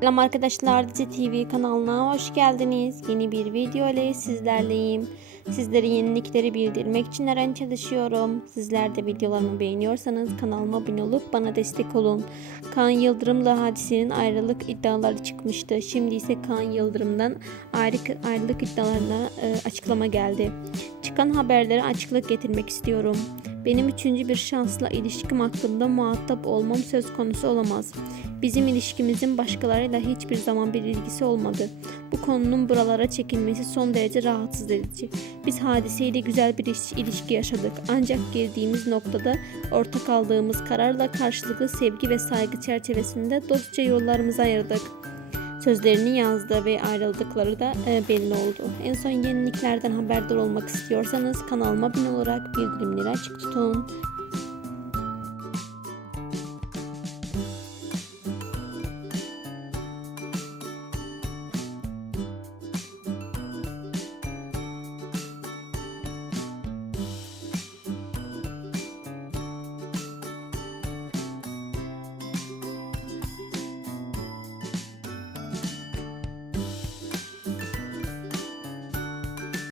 Selam arkadaşlar Dizi TV kanalına hoş geldiniz. Yeni bir video ile sizlerleyim. Sizlere yenilikleri bildirmek için her an çalışıyorum. Sizler de videolarımı beğeniyorsanız kanalıma abone olup bana destek olun. Kaan Yıldırım'la Hadise'nin ayrılık iddiaları çıkmıştı. Şimdi ise Kaan Yıldırım'dan ayrılık, ayrılık iddialarına e, açıklama geldi. Çıkan haberlere açıklık getirmek istiyorum. Benim üçüncü bir şansla ilişkim hakkında muhatap olmam söz konusu olamaz. Bizim ilişkimizin başkalarıyla hiçbir zaman bir ilgisi olmadı. Bu konunun buralara çekilmesi son derece rahatsız edici. Biz hadiseyle güzel bir iş- ilişki yaşadık. Ancak geldiğimiz noktada ortak aldığımız kararla karşılıklı sevgi ve saygı çerçevesinde dostça yollarımızı ayırdık. Sözlerini yazdı ve ayrıldıkları da e, belli oldu. En son yeniliklerden haberdar olmak istiyorsanız kanalıma abone olarak bildirimleri açık tutun.